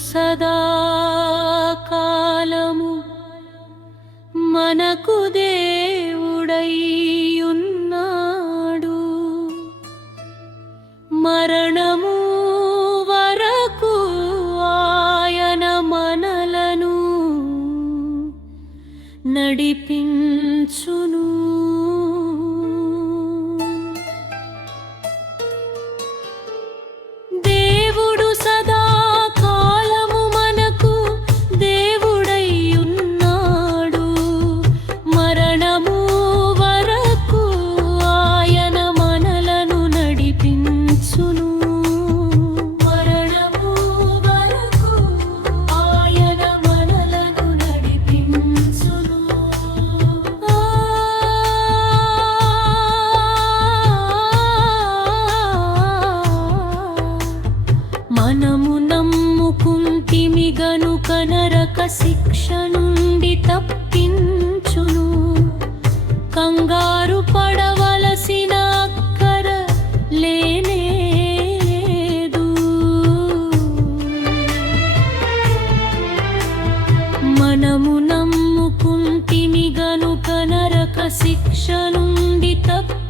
సదాకాలము మనకు దేవుడైయున్నాడు మరణము వరకు ఆయన మనలను మనము నమ్ముకుంటిమి గనుక నరక శిక్ష నుండి తప్పించును. కంగారు పడవలసిన అక్కర లేనేదు. మనము నమ్ముకుంటిమి గనుక నరక శిక్ష నుండి తప్పి